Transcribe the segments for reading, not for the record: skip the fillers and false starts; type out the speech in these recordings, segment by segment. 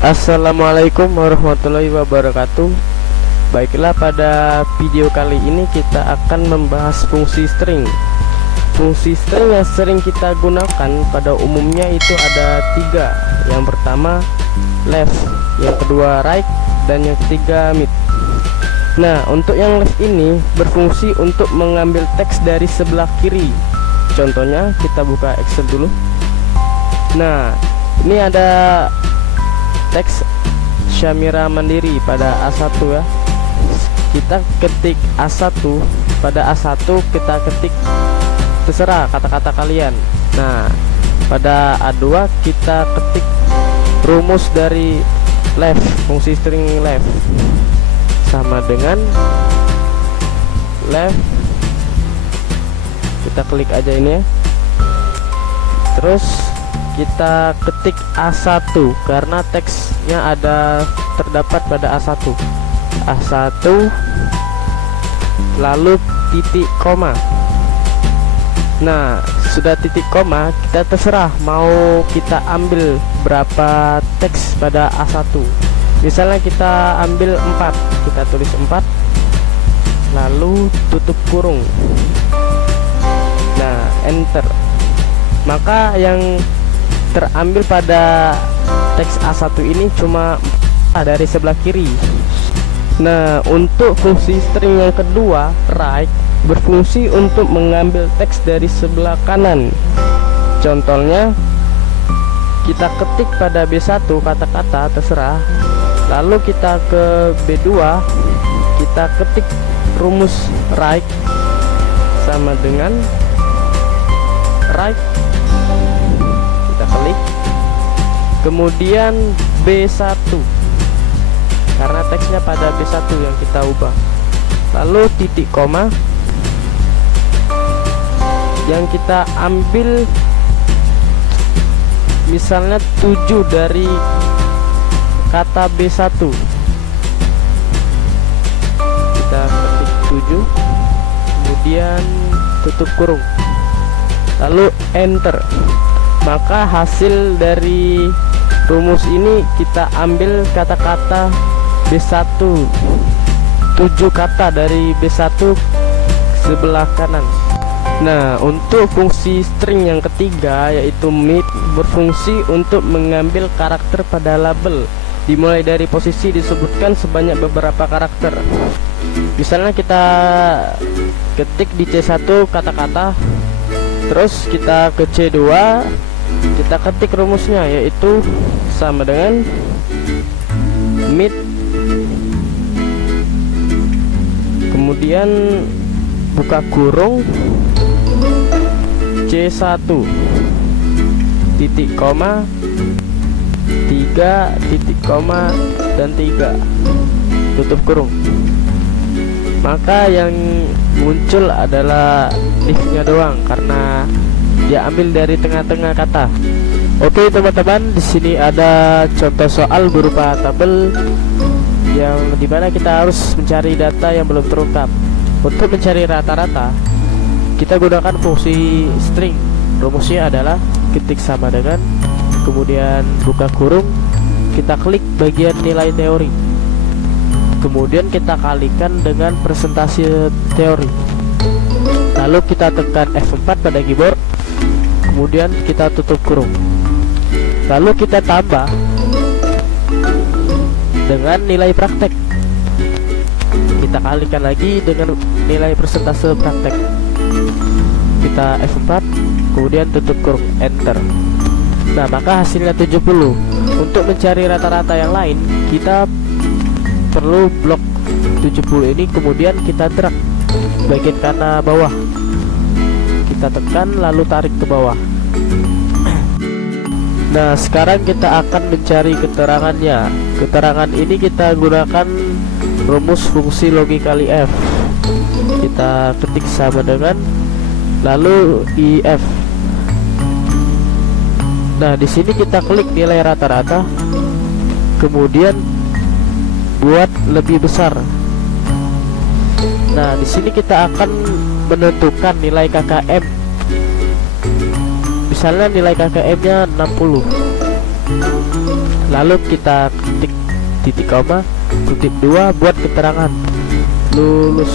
Assalamualaikum warahmatullahi wabarakatuh. Baiklah, pada video kali ini kita akan membahas fungsi string. Fungsi string yang sering kita gunakan pada umumnya itu ada tiga. Yang pertama left, yang kedua right, dan yang ketiga mid. Nah, untuk yang left ini berfungsi untuk mengambil teks dari sebelah kiri. Contohnya kita buka Excel dulu. Nah, ini ada teks Syamira Mandiri pada A1 ya. Kita ketik A1, pada A1 kita ketik terserah kata-kata kalian. Nah, pada A2 kita ketik rumus dari left, fungsi string left sama dengan left. Kita klik aja ini ya. Terus kita ketik A1 karena teksnya ada terdapat pada A1. A1 lalu titik koma. Nah, sudah titik koma, kita terserah mau kita ambil berapa teks pada A1. Misalnya kita ambil 4, kita tulis 4 lalu tutup kurung. Nah, enter. Maka yang terambil pada teks A1 ini cuma dari sebelah kiri. Nah, untuk fungsi string yang kedua right berfungsi untuk mengambil teks dari sebelah kanan. Contohnya kita ketik pada B1 kata-kata terserah, lalu kita ke B2 kita ketik rumus right sama dengan right, klik kemudian B1 karena teksnya pada B1 yang kita ubah, lalu titik koma yang kita ambil misalnya 7 dari kata B1, kita ketik 7 kemudian tutup kurung lalu enter. Maka hasil dari rumus ini kita ambil kata-kata B1, 7 kata dari B1 sebelah kanan. Nah, untuk fungsi string yang ketiga yaitu mid berfungsi untuk mengambil karakter pada label. Dimulai dari posisi disebutkan sebanyak beberapa karakter. Misalnya kita ketik di C1 kata-kata, terus kita ke C2 kita ketik rumusnya yaitu sama dengan mid, kemudian buka kurung C1 titik koma 3 titik koma dan 3 tutup kurung. Maka yang muncul adalah if-nya doang karena dia ambil dari tengah-tengah kata. Oke teman-teman, di sini ada contoh soal berupa tabel yang dimana kita harus mencari data yang belum terungkap. Untuk mencari rata-rata kita gunakan fungsi string. Rumusnya adalah ketik sama dengan, kemudian buka kurung, kita klik bagian nilai teori, kemudian kita kalikan dengan presentasi teori, lalu kita tekan F4 pada keyboard, kemudian kita tutup kurung, lalu kita tambah dengan nilai praktek, kita kalikan lagi dengan nilai persentase praktek, kita F4 kemudian tutup kurung, enter. Nah, maka hasilnya 70. Untuk mencari rata-rata yang lain kita perlu blok 70 ini, kemudian kita drag bagian kanan bawah, kita tekan lalu tarik ke bawah. Nah, sekarang kita akan mencari keterangannya. Keterangan ini kita gunakan rumus fungsi logically F. Kita ketik sama dengan lalu IF. Nah, di sini kita klik nilai rata-rata, kemudian buat lebih besar. Nah, di sini kita akan menentukan nilai KKM. Misalnya nilai KKM-nya 60. Lalu kita ketik titik koma, kutip 2 buat keterangan lulus.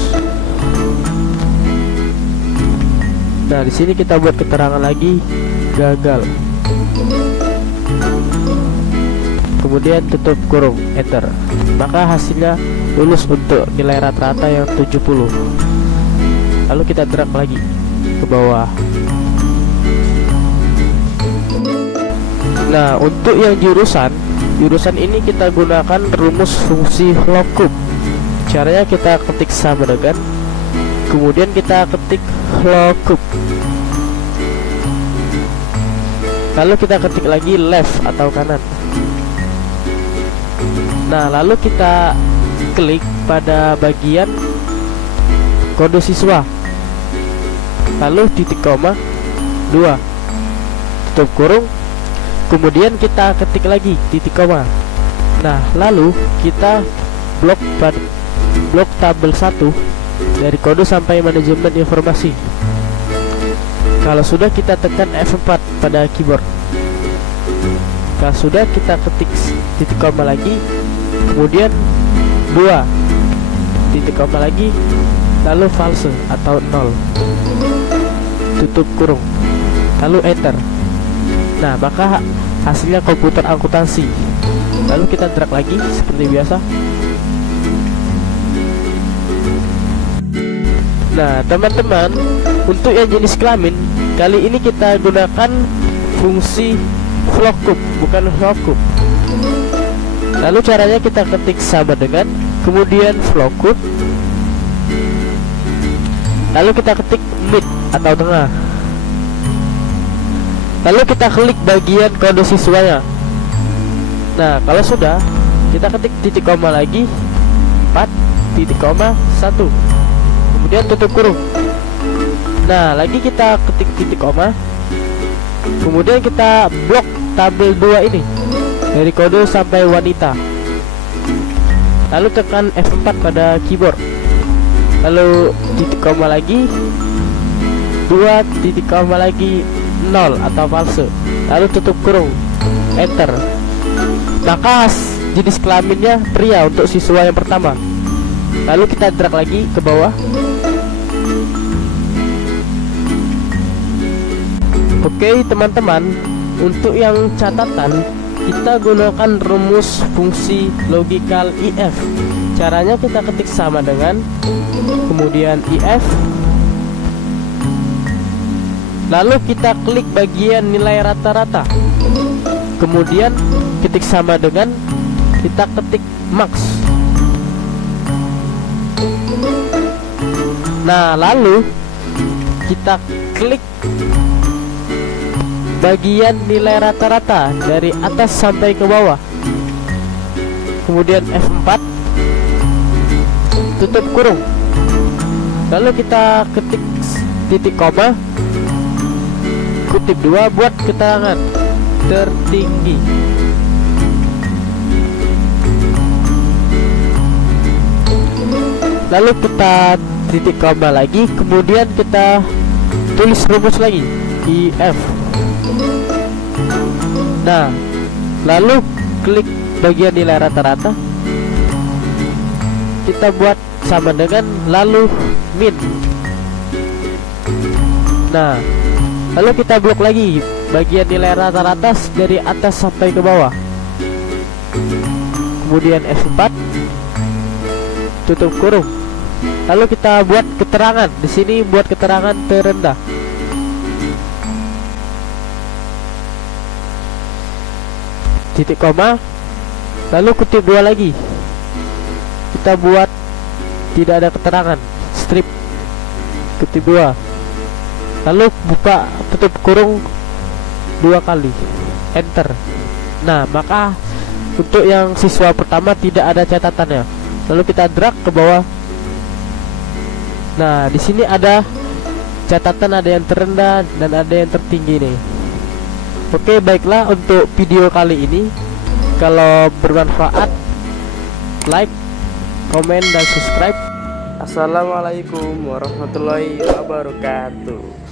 Nah, di sini kita buat keterangan lagi gagal. Kemudian tutup kurung, enter. Maka hasilnya lulus untuk nilai rata-rata yang 70. Lalu kita drag lagi ke bawah. Nah, untuk yang jurusan ini kita gunakan rumus fungsi lookup. Caranya kita ketik sama dengan, kemudian kita ketik lookup, lalu kita ketik lagi left atau kanan. Nah, lalu kita klik pada bagian kode siswa, lalu titik koma 2 tutup kurung, kemudian kita ketik lagi titik koma. Nah, lalu kita blok tabel 1 dari kode sampai manajemen informasi. Kalau sudah, kita tekan F4 pada keyboard. Kalau sudah, kita ketik titik koma lagi, kemudian 2 titik koma lagi, lalu false atau 0, tutup kurung, lalu enter. Nah, maka hasilnya komputer akuntansi. Lalu kita drag lagi seperti biasa. Nah, teman-teman, untuk yang jenis kelamin, kali ini kita gunakan fungsi lookup, bukan lookup. Lalu caranya kita ketik sama dengan, kemudian lookup, lalu kita ketik mid atau tengah, lalu kita klik bagian kode siswanya. Nah, kalau sudah, kita ketik titik koma lagi, 4 titik koma 1, kemudian tutup kurung. Nah, lagi kita ketik titik koma, kemudian kita blok tabel 2 ini dari kode sampai wanita, lalu tekan F4 pada keyboard, lalu titik koma lagi, 2 titik koma lagi, 0 atau false, lalu tutup kurung, enter. Maka jenis kelaminnya pria untuk siswa yang pertama. Lalu kita drag lagi ke bawah. Oke, teman-teman, untuk yang catatan kita gunakan rumus fungsi logikal if. Caranya kita ketik sama dengan, kemudian if, lalu kita klik bagian nilai rata-rata, kemudian ketik sama dengan, kita ketik max. Nah, lalu kita klik bagian nilai rata-rata dari atas sampai ke bawah, kemudian F4 tutup kurung, lalu kita ketik titik koma, kutip 2 buat keterangan tertinggi. Lalu kita titik koma lagi, kemudian kita tulis rumus lagi if. Nah, lalu klik bagian nilai rata-rata, kita buat sama dengan, lalu min. Nah, lalu kita blok lagi bagian nilai rata-rata dari atas sampai ke bawah, kemudian F4 tutup kurung, lalu kita buat keterangan. Di sini buat keterangan terendah. Titik koma, lalu kutip 2 lagi, kita buat tidak ada keterangan, strip, kutip 2, lalu buka tutup kurung 2 kali, enter. Nah, maka untuk yang siswa pertama tidak ada catatannya. Lalu kita drag ke bawah. Nah, di sini ada catatan, ada yang terendah dan ada yang tertinggi nih. Oke, baiklah, untuk video kali ini, kalau bermanfaat, like, komen, dan subscribe. Assalamualaikum warahmatullahi wabarakatuh.